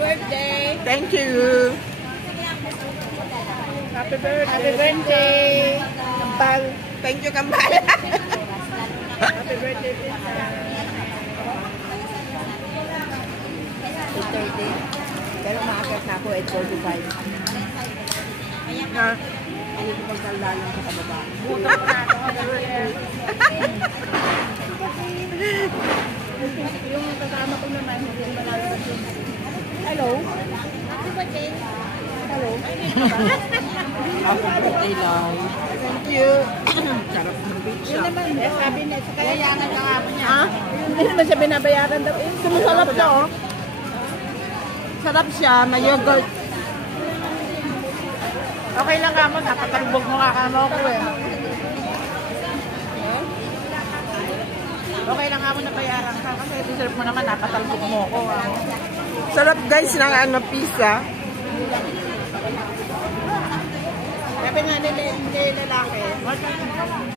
birthday. Thank you. Happy birthday. Happy birthday. Kambal. Thank you, Kambal. Happy birthday, Pizza. 8:30. Pero maakyat na ako 8:45. Ha? Hindi ko pagdalalan sa kababa. Buto ko na ako. Yung kasama ko naman, hindi malalabas yun. Hello? Happy birthday. Hello? Happy birthday lang. Thank you. Sarap ng pizza. Yun naman, sabi niya, sa kayayanan ka nga po niya. Ha? Hindi naman siya binabayaran daw. Sumasarap siya, oh. Sarap siya, may yogurt. Okay lang ka mo, napatalbog mo nga kamo ko eh. Okay lang ka mo na bayaran ka kasi deserve mo naman, napatalbog mo ko. Sarap guys ng pizza. Sabi nga nila lalaki.